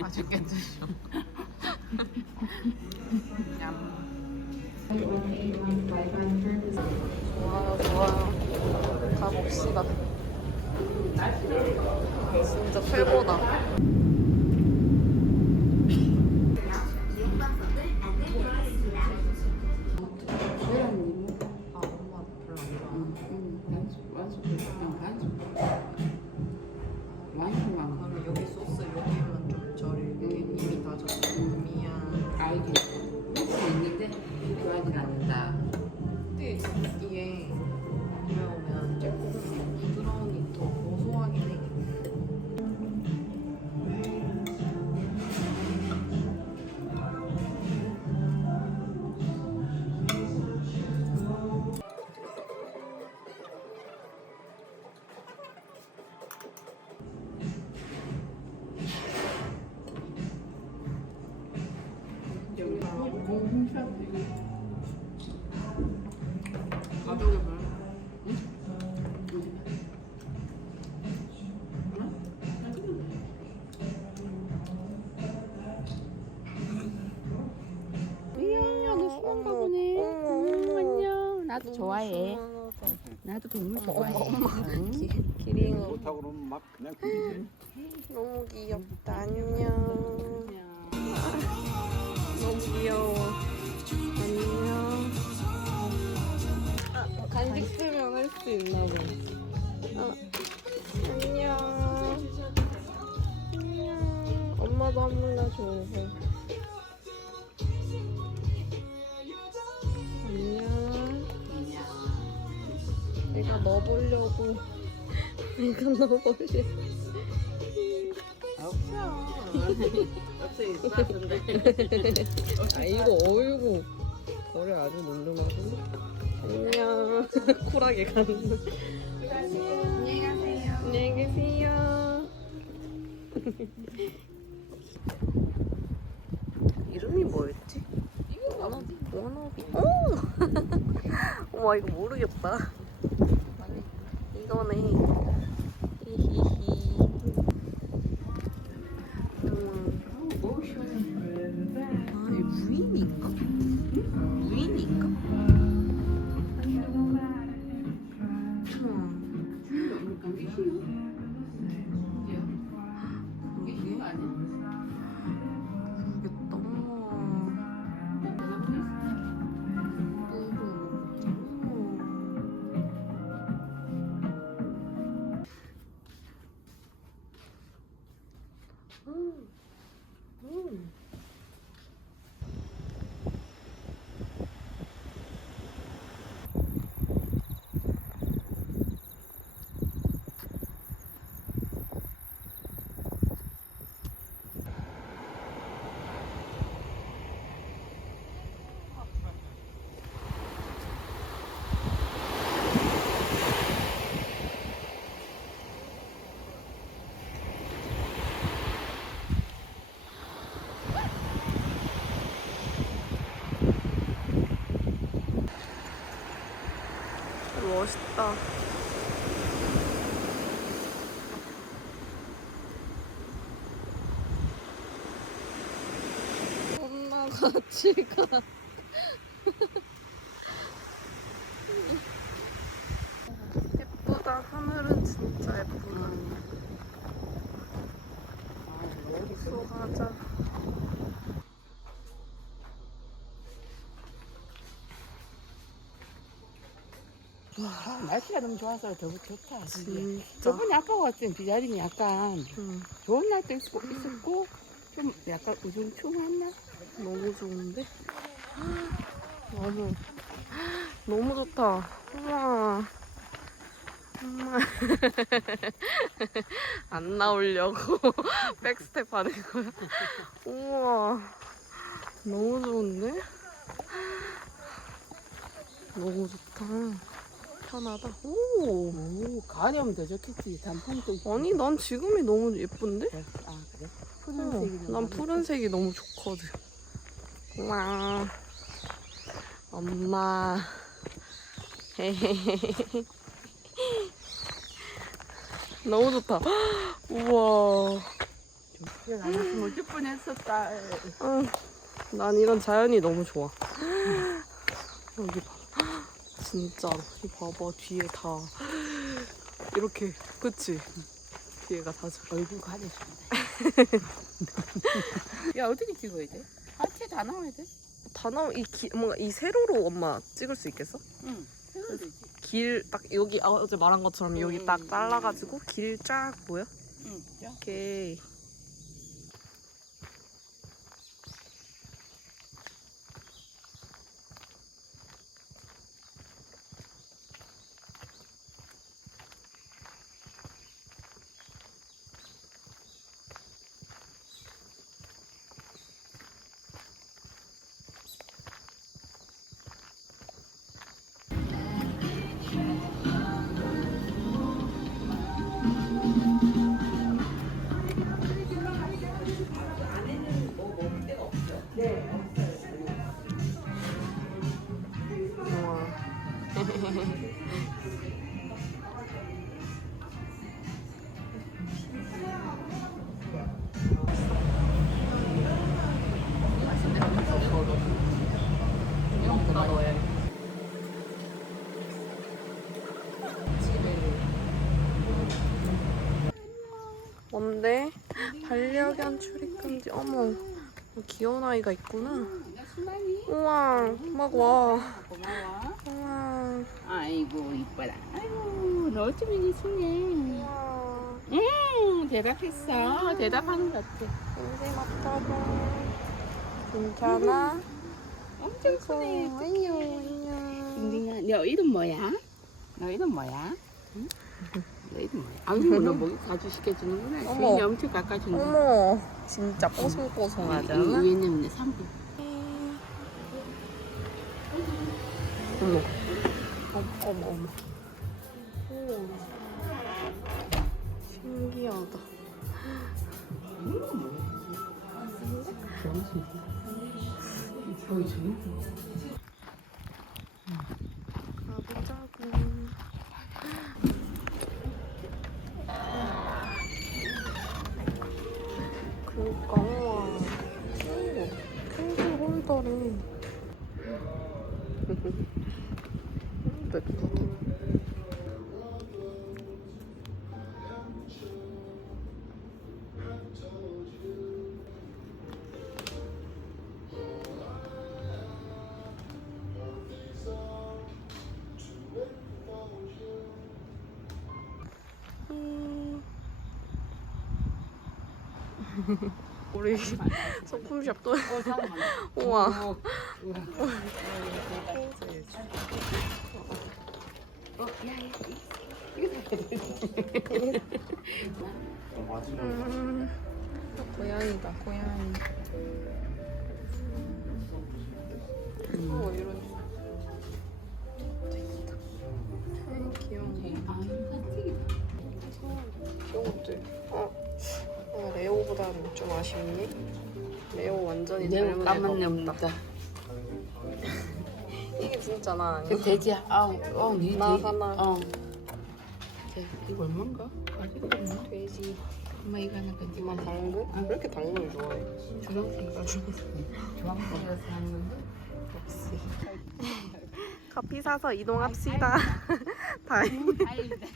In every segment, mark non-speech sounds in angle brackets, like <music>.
맛있겠지? 냠. 좋아요, 좋아요. 가봅시다. 진짜 최고다. 좋아해. 나도 동물 좋아해. 응. 기링어 못하고 그러면 막 그냥 그리지. 너무 귀엽다. 안녕. 너무 귀여워. 안녕. 아, 간식 쓰면 할 수 있나 봐. 아, 안녕. 안녕. 엄마도 한번 놔줘. 안 넣어보려고. 내가 넣어보려고. 아 이거 어이구 거리 아주 늠름하고 안녕 쿨하게 가는 안녕히 가세요 안녕히 계세요 이름이 뭐였지? 원어비 원어비 오! 와 이거 모르겠다 이거 멋있다. 엄마 같이 가. 예쁘다. 하늘은 진짜 예쁘다. 소 가자. 아, 날씨가 너무 좋아서 더 좋다. 진짜. 저번에 아빠가 왔을 땐 비자림이 약간 응, 좋은 날도 있고, 있었고, 좀 약간 우중충한 날? 너무 좋은데? 너무 너무 좋다. 우와. 정말 <laughs> 안 나오려고 <laughs> 백스텝 하는 거야. 우와. 너무 좋은데? 너무 좋다. 편하다. 오. 오, 오면 더 좋겠지. 단풍도 있고. 아니 난 지금이 너무 예쁜데? 그래. 아, 그래? 어, 푸른색이 난 푸른색이 너무 좋거든. 와, 엄마. <laughs> 너무 좋다. <gasps> 우와. 나는 어쩔 뻔했었다. 응. 난 이런 자연이 너무 좋아. 여기 봐. 진짜로. 이 봐봐. 뒤에 다. 이렇게. 그치? 뒤에가 다 저래. 얼굴 가려주면 야 어떻게 찍어야 돼? 하체 다 나와야 돼? 다 나오, 이 기, 뭔가 이 세로로 엄마 찍을 수 있겠어? 응. 길 딱 여기 아, 어제 말한 것처럼 여기 음, 딱 음, 잘라가지고 길 쫙 보여? 응. 야. 오케이. 반려견 출입금지. 어머, 귀여운 아이가 있구나. 우와, 막 와. 고마워. 우와. 아이고 이뻐라. 아이고 너 어쩌면 이순해. 우와. 응 대답했어. 대답하는 것 같아. 냄새 맡아봐. 괜찮아? 엄청 순해. 어, 안녕, 안녕. 딩딩아, 너 이름 뭐야? 너 이름 뭐야? 응? 너 목이 가주 시켜주는구나. 어머. 주인이 엄청 깎아준다. 어머, 진짜 뽀송뽀송하지 않아? 왜냐면 삼분. 어머. 어머, 어머, 어머. 우와. 신기하다. 가보자고. 그니까, 우와. 오, 캔디 홀더래. 예쁘다. 음. 우리 <laughs> 소품샵 또 우와. 음, 고양이다 고양이. 어 이런. 음, 귀여워 귀여웠지 어, 어 레오보다는 좀 아쉽니? 레오 완전히 닮은 애가 까만 없다. <laughs> 이게 진짜 나 아니야? 그 돼지야. 아우, 어, 니나 돼지. 하나. 어. 돼, 이거 얼마인가? 가지고 있나? 돼지 엄마 이거 하나 건지. 이만 당근? 왜 이렇게 당근을 좋아해? 주황색이가 주황색이라서 하는 건데. 역시 <laughs> 커피 사서 이동합시다 다행 <laughs> 다행이다.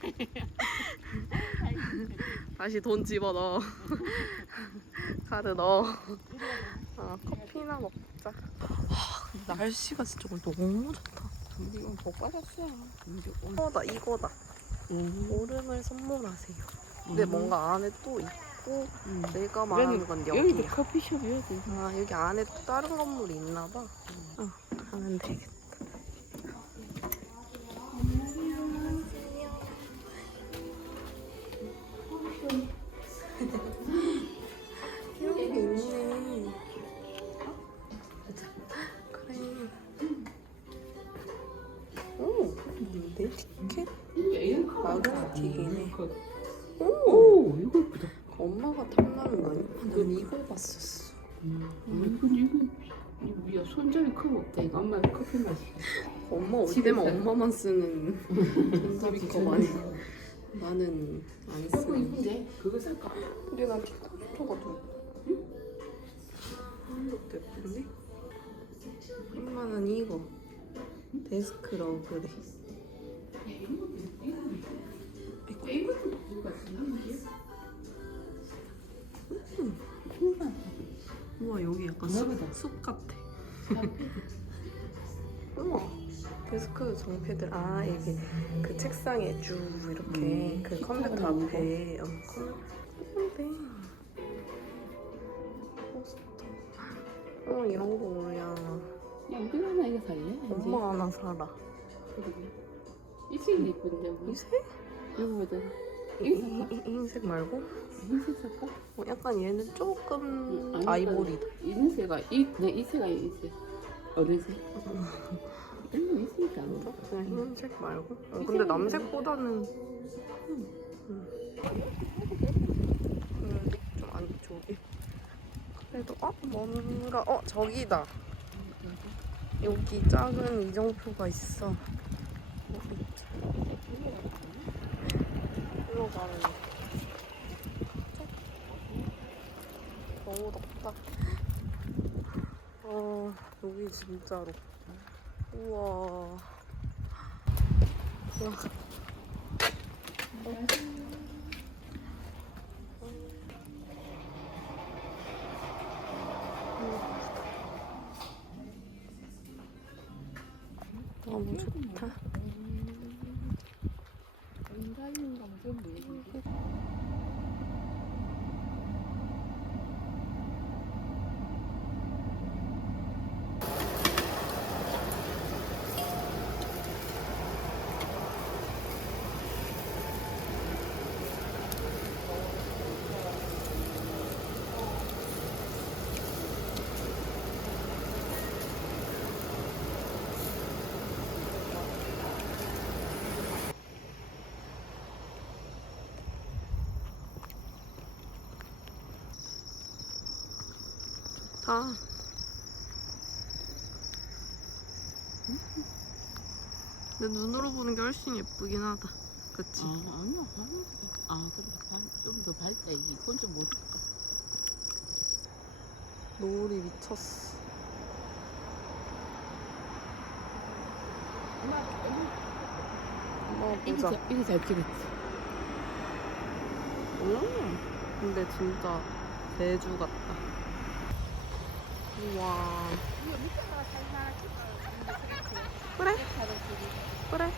<laughs> 다시 돈 집어넣어 <laughs> 카드 넣어 아, 커피나 먹자 아, 근데 날씨가 진짜 오늘 너무 좋다 이건 못 받았어. 이제 오늘. 이거다 이거다 음. 오름을 선물하세요 근데 음. 뭔가 안에 또 있고 음. 내가 말하는 건 여기야 커피숍이야. 돼. 아 여기 안에 또 다른 건물이 있나 봐 어, 가면 되겠다 봤었어. 음. 음. 야 손잡이 크고 없다. 엄마 커피 마시. 엄마 올 집에서. 엄마만 쓰는 손잡이 커 많이. 나는 안 쓰. 그거 이쁜데 그거 살까? 근데 나 피코토거든. 응? 한도 예쁜데? 3만 원 이거 데스크 러브래. 이거 이거 이거 같은 한 개야? 리. 우와 여기 약간 숲, 숲 같아. 우와 데스크 정패들 아 이게 그 책상에 쭉 이렇게 그 컴퓨터 앞에 어 컴퓨터 포스터 어 이런 거 뭐야. 야 우리가 하나 이거 살래? 엄마 하나 사라. 이 색이 예쁜데 뭐 이색? 이거보다 이, 이, 이, 흰색 말고? 흰색 살까? 어, 약간 얘는 조금 음, 아니, 아이보리다 이 색가 이 그냥 이 색이 이색 어느 색? 이런 거 있으니까 그냥 흰색 말고 어, 근데 남색보다는 음, 좀 안쪽에 그래도 어? 뭔가 어 저기다 여기 작은 이정표가 있어 어디 있지? 일로 가는 거. 너무 덥다. 어 여기 진짜로. 우와. 우와 너무 좋다. 인간인가 무슨 모르겠는데 다. 내 눈으로 보는 게 훨씬 예쁘긴 하다. 그치? 아 아니야 하는 아 그래 좀더 밝다 이건 좀 모르겠다 노을이 미쳤어. 이게 보자. 잘, 이게 잘 찍었지 음, 근데 진짜 제주 같다. 우와. 그래? 그래?